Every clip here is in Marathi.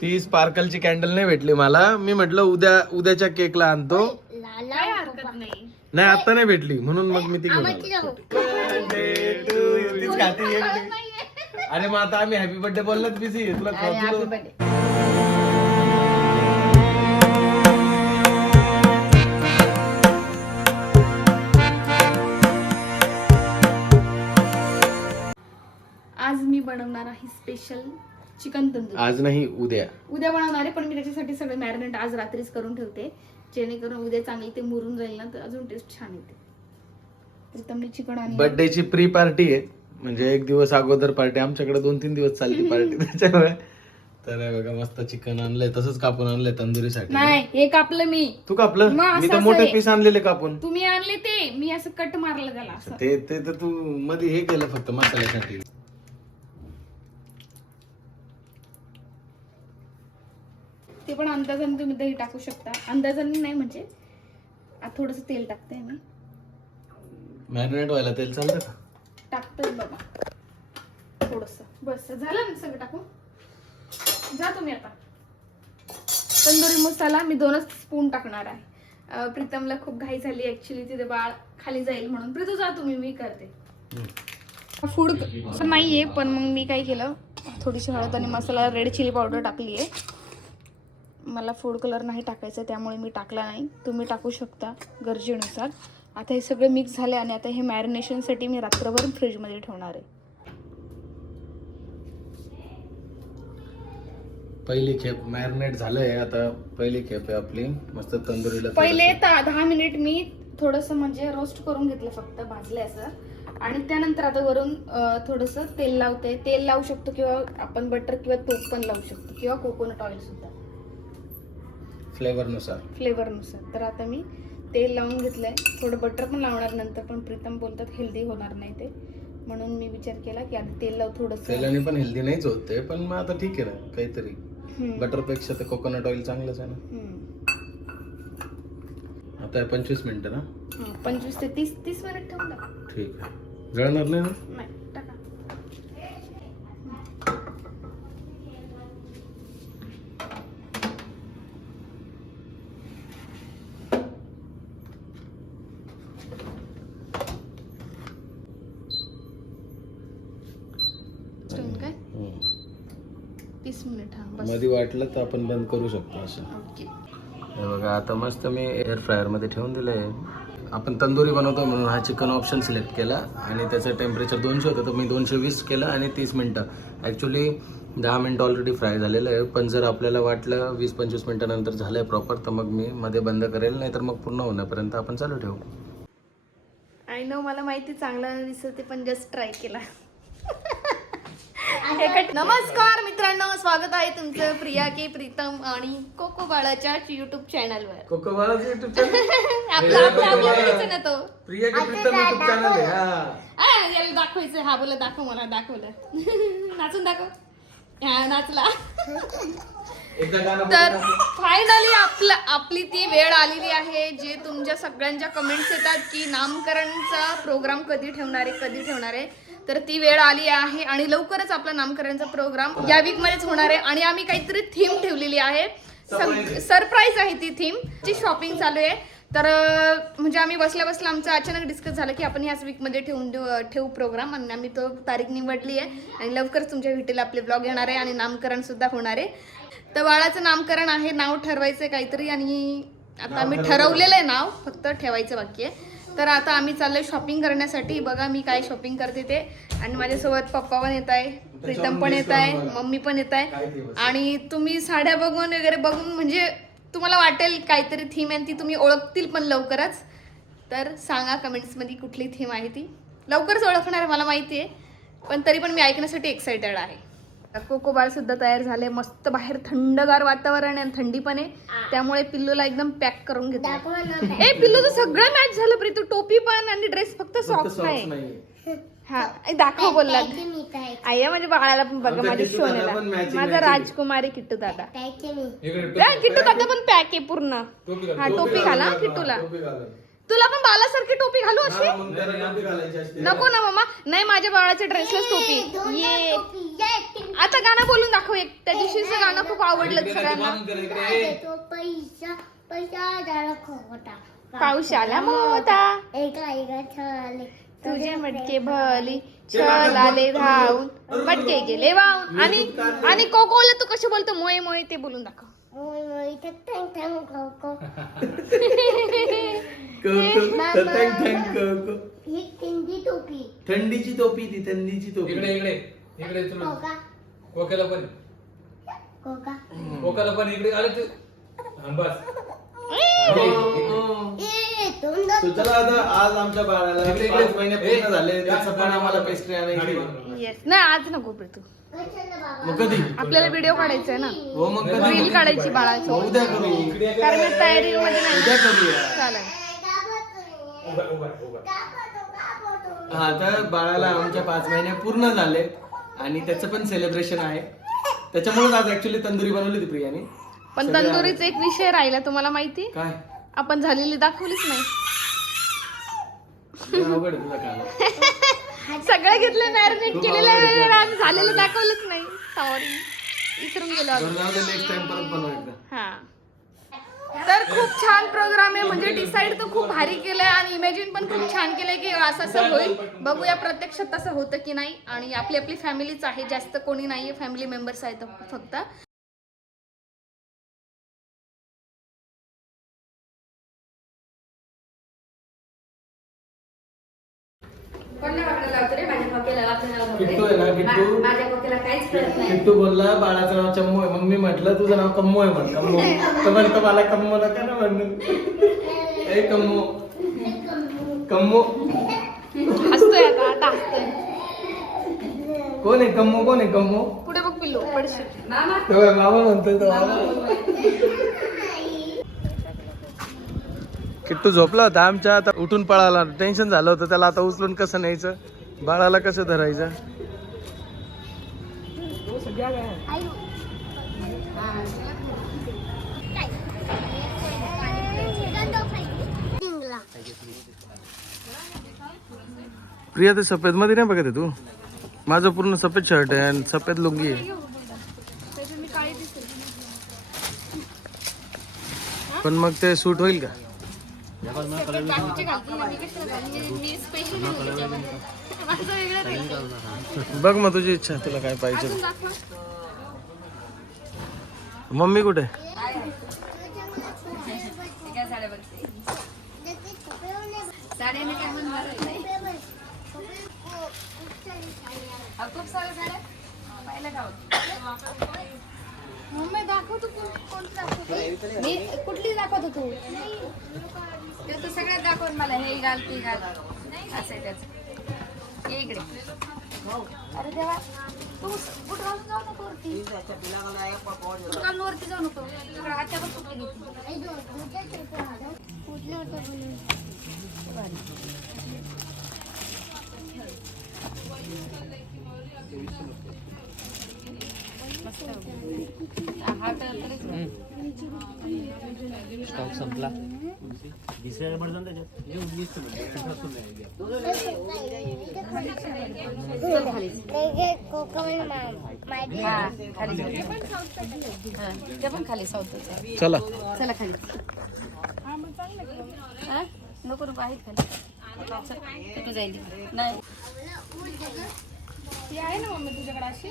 ती स्पार्कलची कॅन्डल नाही भेटली मला. मी म्हटलं उद्या उद्याच्या केकला आणतो. काय हरकत नाही. नाही आता नाही भेटली. म्हणून मग मी ती घेऊन आलो. Birthday to you. तीच खाती एकटी. अरे मग आता आम्ही हॅपी बर्थडे बोललात बिझी तुला तुला- आज मी बनवणार आहे स्पेशल चिकन तंदूर. आज नाही उद्या. उद्या बनवणार आहे पण मी त्याच्यासाठी सगळे मॅरिनेट आज रात्रीच करून ठेवते. जेणेकरून उद्या चांगली ते मुरून जाईल ना तर अजून टेस्ट छान येते. प्रीतमने चिकन आणि बर्थडेची प्री पार्टी आहे. म्हणजे एक दिवस अगोदर पार्टी आमच्याकडे दोन तीन दिवस चालली पार्टी त्याच्यामुळे. तर हे बघा मस्त चिकन आणलंय. तसंच कापून आणलंय तंदुरीसाठी. नाही हे कापलं मी. तू कापलं? मग मी असं तर असं मोठे आहे. पीस आणलेले कापून. तुम्ही आणले ते. मी असं कट मारलं त्याला असं. ते ते तर तू मध्ये हे केलं फक्त मसाल्यासाठी. ते पण अंदाजाने तुम्ही दही टाकू शकता. अंदाजाने नाही म्हणजे थोडस तेल टाकते मी. मॅरिनेट व्हायला तेल चालतं का? टाकतोय बाबा थोडस. बस झालं ना सगळं टाकून? जा तुम्ही आता. तंदुरी मसाला मी दोनच स्पून टाकणार आहे. प्रीतमला खूप घाई झाली ऍक्च्युली तिथे बाळ खाली जाईल म्हणून. प्रीतू जा तुम्ही मी करते. फूड असं नाहीये पण मग मी काय केलं? थोडीशी हळद आणि मसाला रेड चिली पावडर टाकली आहे मला फूड कलर नाही टाकायचा त्यामुळे मी टाकला नाही. तुम्ही टाकू शकता गरजेनुसार. आता हे सगळं मिक्स झाले आणि आता हे मॅरिनेशनसाठी मी रात्रभर फ्रीजमध्ये ठेवणार आहे. पहिली खेप मॅरिनेट झालंय. आता पहिली खेप आहे आपली. मस्त तंदुरीला पहिले ता- दहा मिनिट मी थोडंसं म्हणजे रोस्ट करून घेतलं फक्त भाजले असं आणि त्यानंतर आता वरून अं, थोडंसं तेल लावते. तेल लावू शकतो किंवा आपण बटर किंवा तूप पण लावू शकतो किंवा कोकोनट ऑइल सुद्धा. फ्लेवर नुसार फ्लेवरनुसार. तर आता मी तेल लावून घेतलंय. थोडं बटर पण लावणार नंतर पण प्रीतम बोलतात हेल्दी होणार नाही ते. म्हणून मी विचार केला की आधी तेल लाव थोडंसं. तेलाने पण हेल्दी नाहीच होत पण मग आता ठीक आहे ना काहीतरी. हम्म. बटरपेक्षा तर कोकोनट ऑइल चांगलंच आहे ना. आता पंचवीस मिनिटं ना? हं, पंचवीस ते तीस तीस मिनिट ठेवून टाका ठीक आहे. जळणार नाही ना? नाही टाका ठेवून काय हम्म. मिनिट हा बस. मध्ये वाटलं तर आपण बंद करू शकतो असं. ओके. हे बघा आता मस्त मी एअर फ्रायरमध्ये ठेवून दिलंय. आपण तंदुरी बनवतो म्हणून हा चिकन ऑप्शन सिलेक्ट केला आणि त्याचं टेम्परेचर दोनशे होतं तर मी दोनशे वीस केलं आणि तीस मिनटं. ॲक्च्युली दहा मिनटं ऑलरेडी फ्राय झालेलं आहे पण जर आपल्याला वाटलं वीस पंचवीस मिनटानंतर झालं आहे प्रॉपर तर मग मी मध्ये बंद करेल नाही तर मग पूर्ण होण्यापर्यंत आपण चालू ठेवू. आय नो मला माहिती चांगला दिसते पण जस्ट ट्राय केला. हे कट- नमस्कार मित्रांनो स्वागत आहे तुमचं प्रिया के प्रीतम आणि कोको बाळाच्या युट्यूब चॅनलवर कोको बाळाचं युट्यूब चॅनल आपला आपला आपला मुलीचा ना तो. Priya K Pritam YouTube channel आहे हा. याला दाखवायचं. हा बोला दाखव मला दाखवलं. नाचून दाखव. हा नाचला. एकदा गाणं तर फायनली आपलं आपली ती वेळ आलेली आहे जे तुमच्या सगळ्यांच्या कमेंट्स येतात की नामकरणचा प्रोग्राम कधी ठेवणार आहे कधी ठेवणार आहे. तर ती वेळ आली आहे आणि लवकरच आपला नामकरणचा प्रोग्राम या वीक मध्येच होणार आहे. आणि आम्ही काहीतरी थीम ठेवलेली आहे. सरप्राईज आहे ती. थीम ची शॉपिंग चालू आहे. तर म्हणजे आम्ही बसल्या बसल्या आमचं अचानक डिस्कस झालं की आपण ह्याच वीकमध्ये ठेवून देऊ ठेवू प्रोग्राम आणि आम्ही तो तारीख निवडली आहे. आणि लवकरच तुमच्या भेटीला आपले ब्लॉग येणार आहे आणि नामकरण सुद्धा होणार आहे. तर बाळाचं नामकरण आहे. नाव ठरवायचं आहे काहीतरी आणि आता आम्ही ठरवलेलं आहे नाव. फक्त ठेवायचं बाकी आहे. तर आता आम्ही चाललोय शॉपिंग करण्यासाठी. बघा मी काय शॉपिंग करते ते. आणि माझ्यासोबत पप्पा पण येत आहे प्रीतम पण येत आहे मम्मी पण येत आहे. आणि तुम्ही साड्या बघून वगैरे बघून म्हणजे तुम्हाला वाटेल काहीतरी थीम आहे ती तुम्ही ओळखतील पण लवकरच. तर सांगा कमेंट्समध्ये कुठली थीम आहे ती. लवकरच ओळखणार आहे मला माहिती आहे. पण तरी पण मी ऐकण्यासाठी एक्साइटेड आहे. कोको बाळ सुद्धा तयार झाले मस्त बाहेर थंडगार वातावरण आहे आणि थंडी पण आहे त्यामुळे पिल्लूला एकदम पॅक करून घेतलं ए पिल्लू तर सगळं मॅच झालं प्री तू टोपी पण आणि ड्रेस फक्त सॉफ्ट आहे नाही. हा दाखव बोलला. आया माझ्या बाळाला पण बघा माझ्या matching माझा. राजकुमारी किट्टू दादा. किट्टू दादा पण पॅक आहे पूर्ण. हा टोपी घाल, किट्टूला. तुला पण बालासारखी टोपी घालू अशी? मग त्याला टोपी घालायची असते. नको ना मामा. नाही माझ्या बाळाच्या ड्रेसलाच टोपी. ये. आता गाणं बोलून दाखव एक. त्या दिवशीचं गाणं खूप आवडलं सगळ्यांना. तो पैसा पैसा झाला खोटा. पाऊस आला मोठा एका एका छाले. तुझे मटके भली शल आले धावून मटके गेले वाहून आणि आणि कोकोला तू कसे बोलतो? मोये मोये ते बोलून दाखव. मोय ठक ठंग ठंग खो खो ही हिंदी टोपी थंडीची टोपी ती थंडीची टोपी इकडे इकडे इकडे तुला कोका? कोक्याला पण कोका कोक्याला पण इकडे आले तू हा, बस ए! चला आता आज आमच्या बाळाला इकडे, इकडे. पाच महिने ए, पूर्ण झाले या, त्याचं पण आम्हाला पेस्ट्री गाडी आणायची. बांधून. येस नाही आज नको तू कशाला बाबा. मग कधी? आपल्याला व्हिडिओ काढायचा आहे ना. हो मग कधी? रील काढायची बाळाची. मग उद्या करू. कारण मी तयारी मध्ये नाही. उद्या करूया. चालेल. उभा उभा उभा. हा तर बाळाला आमच्या पाच महिने पूर्ण झाले आणि त्याचं पण सेलिब्रेशन आहे. त्याच्यामुळेच आज ऍक्च्युली तंदुरी बनवली होती प्रियाने. पण सगळे तंदुरीचा एक विषय राहिला तुम्हाला माहिती? काय? आपण झालेली दाखवलीच नाही. सगळं घेतलं मॅरिनेट केलेलं आहे. आणि झालेलं दाखवलंच नाही. सॉरी विसरून गेलो आम्ही. हा. तर खूप छान प्रोग्राम आहे. म्हणजे डिसाईड तर खूप भारी केलंय आणि इमॅजिन पण खूप छान केलंय की असं असं होईल. बघूया प्रत्यक्षात तसं होतं की नाही. आणि आपली आपली फॅमिलीच आहे. जास्त कोणी नाहीये. फॅमिली मेंबर्स आहेत फक्त. किट्टू आहे. ना किट्टू? माझ्या डोक्याला काहीच कळत नाही. किट्टू बोलला बाळाचं नाव चम्मू आहे. मग मी म्हटलं तुझं नाव कम्मू आहे म्हण कम्मू. तर म्हणतो मला कम्मू नका ना म्हणून ए कम्मू. कम्मू. हसतोय आता आता हसतोय कोण आहे? कम्मू कोण आहे? कम्मू? पुढे बघ पिल्लू पडशील. मामा? तेव्हा मामा म्हणतोय तो मामा किट्टू झोपला होता आमच्या आता उठून पळाला. टेन्शन झालं होतं त्याला आता उचलून कसं न्यायचं? बाळाला कसं धरायचं? प्रिया ते सफेदमध्ये नाही बघत आहे तू? माझं पूर्ण सफेद शर्ट आहे आणि सफेद लुंगी आहे. पण मग ते सूट होईल का? बघ मग तुझी इच्छा तुला काय पाहिजे. मम्मी कुठे? खूप साड्या पाहिलं का? मम्मी दाखव तू कोणती दाखव मी कुठली दाखवतो तू? ते तू सगळ्यात दाखवून मला हे घाल ती घाल. असं आहे त्याचं? ये इकडे. अरे देवा. तू कुठं घालून जाऊ नको वरती. कुठं घालून वरती जाऊ नको. तुझ्या हातावर घेतली हा तर खाली हा ते पण खाली सावत चला. चला खाली नको नको आहेत खाली. जाईल नाही. ती आहे ना मम्मी तुझ्याकडे अशी?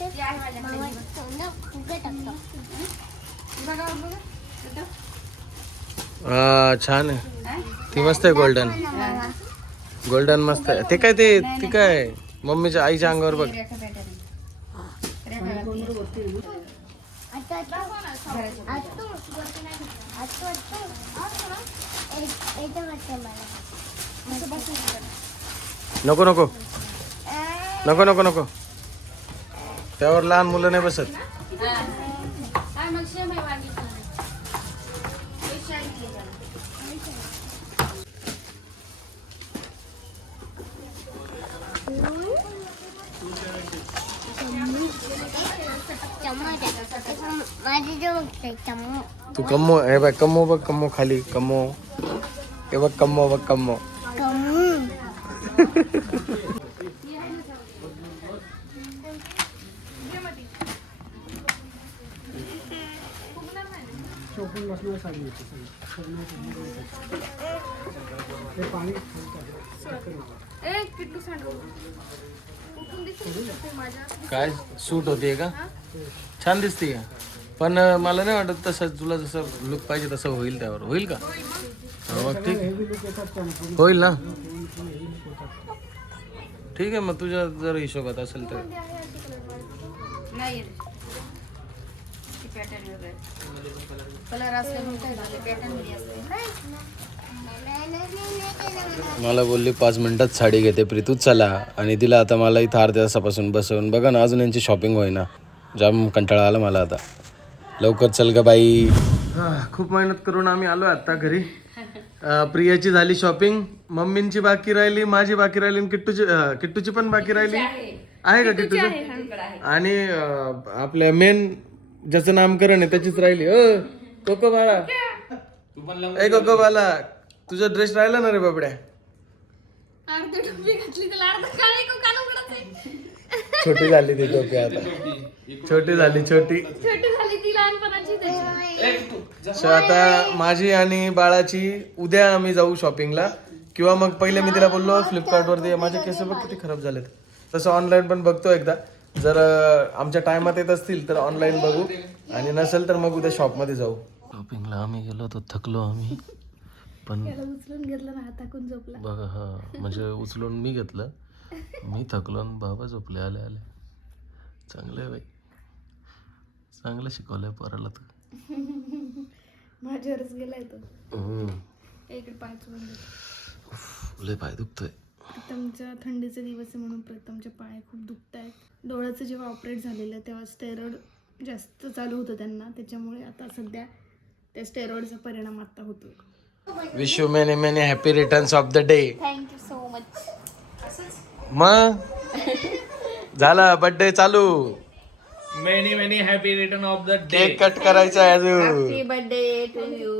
ती आहे माझ्याकडे. बघा बघा. तिथं. हा छान आहे. हा? ती मस्त आहे गोल्डन. गोल्डन मस्त आहे. ते काय ते ती काय? मम्मीच्या आईच्या अंगावर बघ. रेखा पॅटर्न. रेखा नको नको. नको नको नको. त्यावर लहान मुलं नाही बसत. तू कम्मो हे बघ कम्मो बघ कम्मो खाली कम्मो. हे बघ कम्मो बघ कम्मो. किट्टू सांडू माझ्या काय सूट होतीये का? छान दिसते का पण मला नाही वाटत तसं तुला जसं लुक पाहिजे तसं होईल त्यावर. होईल का? हो, मग ठीक. होईल ना? ठीक आहे मग तुझ्या जर हिशोबात असेल तर. नाही पॅटर्न वगैरे कलर पॅटर्न मला बोलली पाच मिनिटात साडी घेते प्रीतू चला. आणि तिला आता मला इथं अर्ध्या तासापासून बसवून बघा ना अजून यांची शॉपिंग होईना. जाम कंटाळा आला मला आता. लवकर चल ग बाई. खूप मेहनत करून आम्ही आलो आता घरी. प्रियाची झाली शॉपिंग मम्मींची बाकी राहिली माझी बाकी राहिली आणि किट्टूची अं, किट्टूची पण बाकी राहिली. आहे. का किट्टूची आणि अं, आपल्या मेन ज्याचं नामकरण आहे त्याचीच राहिली. अ कोको बाळा ए कोको बाला तुझा ड्रेस राहिला ना रे बाबड्या? अर्धी टोपी घातली त्याला अर्ध काय को कान उघडत छोटी झाली ती टोपी आता. छोटी झाली छोटी. छोटी झाली ती लहानपणाची त्याची सो आता माझी आणि बाळाची उद्या आम्ही जाऊ शॉपिंगला किंवा मग पहिले मी तिला बोललो फ्लिपकार्ट वरती माझे केस बघ किती खराब झालेत. तसं ऑनलाईन पण बघतो एकदा. जर आमच्या टायमात येत असतील तर ऑनलाईन बघू. आणि नसेल तर मग उद्या शॉपमध्ये जाऊ. शॉपिंगला आम्ही गेलो होतो थकलो आम्ही. पण उचलून घेतलं ना हाताकून झोपला? बघा हा म्हणजे उचलून मी घेतलं. मी थकलो आणि बाबा झोपले आले आले. चांगलं आहे बाई. चांगलं शिकवलंय पोराला तर माझ्यावरच गेलाय तो. इकडे पाय लय पाय दुखतोय. प्रीतमच्या थंडीचे दिवस आहे म्हणून प्रीतमचे पाय खूप दुखत आहेत डोळ्याचं जेव्हा ऑपरेट झालेलं तेव्हा स्टेरॉइड जास्त चालू होतं त्यांना. त्याच्यामुळे आता सध्या त्या स्टेरॉइडचा परिणाम आता होतो wish you many many happy returns of the day thank you so much मग? झाला बर्थडे चालू. Many many happy return of the day cake cut करायचा आहे अजून. बर्थडे टू यू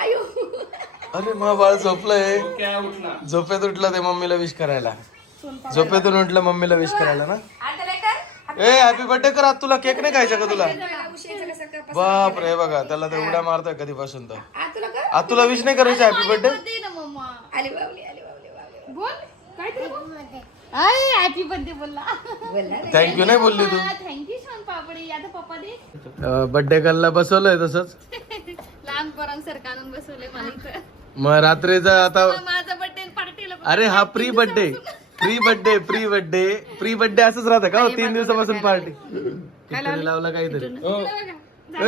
आयो अरे मग बाळ झोपलंय. क्या उठला. झोपेत उठलं ते मम्मीला विश करायला. झोपेतून उठलं मम्मीला विश करायला ना? ए हॅपी बर्थडे कर आज तुला केक नाही खायचा का तुला? बाप रे बघा त्याला तर उड्या मारतोय कधीपासून तर आज तुला विश नाही करायचं हॅपी बर्थडे दे ना मम्मा आली बावली आली बावली बावली. बोल काय तरी हॅपी बर्थडे बोलला. थँक्यू नाही बोलली तू. थँक्यू छान पापडी. आता पप्पा दे. बर्थडे गर्लला बसवलंय तसंच. लहान पोरांसारखं आणून बसवले मला इथं. मग रात्रीचा आता माझा बर्थडे पार्टीला अरे हा pre birthday pre birthday pre birthday pre birthday असंच राहतं का हो? तीन दिवसापासून पार्टी लावला काहीतरी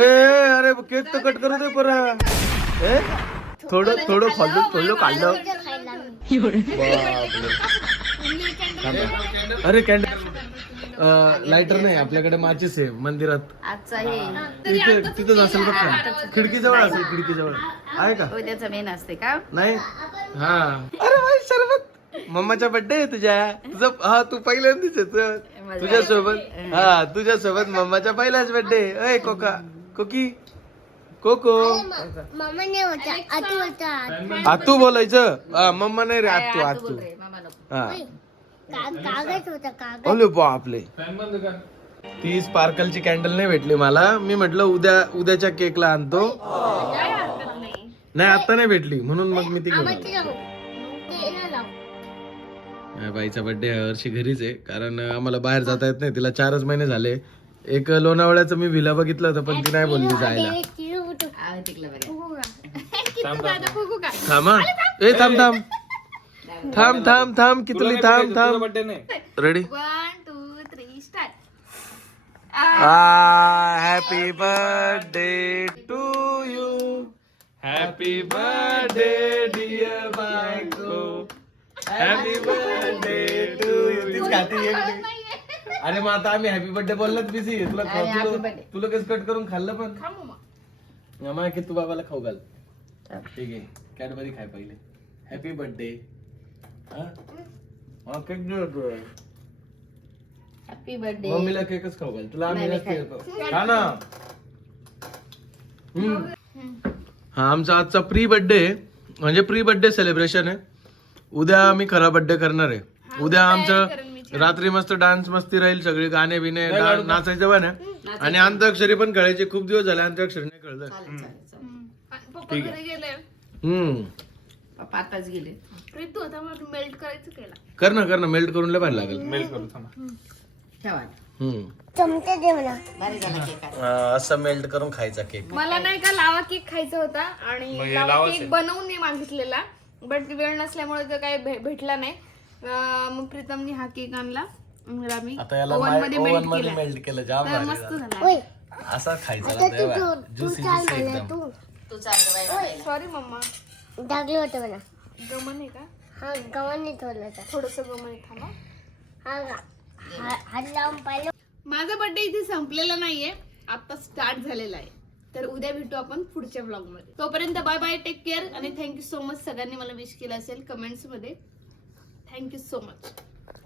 ए अरे केक तर कट करू दे परत ए? थोडं थोडं खाल्लं थोडं खाल्लं बापरे. अरे कॅन्डल लायटर नाही आपल्याकडे माचीस आहे मंदिरात. आजचा हे. तिथे तिथंच असेल बघ का? खिडकीजवळ असेल खिडकीजवळ. आहे का? उद्याचा मेन असते का? नाही? हा. अरे भाई शरबत. मम्माचा बर्थडे आहे तुझ्या. तुझं हा तू पहिल्यांदाच येत तुझ्या सोबत हा. तुझ्या सोबत मम्माचा पहिलाच बर्थडे अय कोका. कोकी? कोको? आतू बोलायचं. मम्मा नाही रे आतू आतू रे मामा नको. हा. कागद होता कागद ओले बापले फॅन बंद कर. ती स्पार्कलची कॅन्डल नाही भेटली मला. मी म्हटलं उद्या उद्याच्या केकला आणतो. नाही आता नाही. भेटली. म्हणून मग मी ती घेऊन आलो. लावू. लावू. बाईचा बर्थडे ह्या वर्षी घरीच आहे. कारण आम्हाला बाहेर जाता येत नाही. तिला चारच महिने झाले. एक लोणावळ्याचं मी विला बघितलं होतं पण ती नाही बोलली जायला. बघा. थांब हा. ए थांब थांब. थांब थांब थांब कितली थांब थांब ready one two three start happy birthday to you happy birthday dear बायको हॅपी बर्थडे टू यू तीच खाती. अरे मग आता आम्ही हॅपी बर्थडे बोललाच बिझी तुला खाऊ- तुला तुला कसं कट करून खाल्लं पण? मामा की तू बाबाला खाऊ घाल. ठीक आहे. कॅडबरी खाय पहिले. हॅपी बर्थडे हा? केक देऊ हॅपी बर्थडे मम्मीला केकच खाऊ घाल. तुला आम्ही नसते येतो खा ना हम्म. हा आमचा आजचा प्री बर्थडे म्हणजे प्री बर्थडे सेलिब्रेशन आहे. उद्या आम्ही खरा बर्थडे करणार आहे. उद्या आमचं रात्री मस्त डान्स मस्ती राहील सगळे गाणे बिणे डा- नाचायचं पण आहे. आणि अंताक्षरी पण खेळायची खूप दिवस झाले अंताक्षरी नाही पप्पा घरी गेले. हम्म. पप्पा आताच गेले. तू आता मग मेल्ट करायचं केला. कर ना कर ना मेल्ट करून लय भारी लागेल. मेल करू थांबा. ठेवा हम्म. चमचा दे मला. भारी झाला केक आता. अं, असं मेल्ट करून खायचा केक मला नाही का लावा केक खायचा होता आणि मग हे लावा लावाच केक आहे. बनवून नाही मागितलेला बट वेळ नसल्यामुळे तर काही भे- भेटला नाही. अं, मग प्रीतमनी हा केक आणला. मग आम्ही आता याला ओव्हनमध्ये ओव्हन मेल्टमध्ये केला. मेल्ट केलं जाम तर भारी मस्त झालं. झाला. ओय असा खायचा आता तू तू तू ज्युसी चाल ज्युसी मला एकदम. तू. तू चाल गं बाई. Sorry mamma. डागलं होतं मला गमन आहे का? हा गव्हाने ठेवलं होतं. थोडस गमन आहे थांबा. हा हा- हात लावून पाहिलं. माझा बर्थडे इथे संपलेला नाहीये आता स्टार्ट झालेला आहे. तर उद्या भेटू आपण पुढच्या ब्लॉगमध्ये तोपर्यंत बाय बाय टेक केअर आणि थँक्यू सो मच सगळ्यांनी मला विश केलं असेल कमेंट्समध्ये. Thank you so much